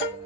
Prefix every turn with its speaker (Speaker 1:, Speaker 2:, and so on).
Speaker 1: Bye.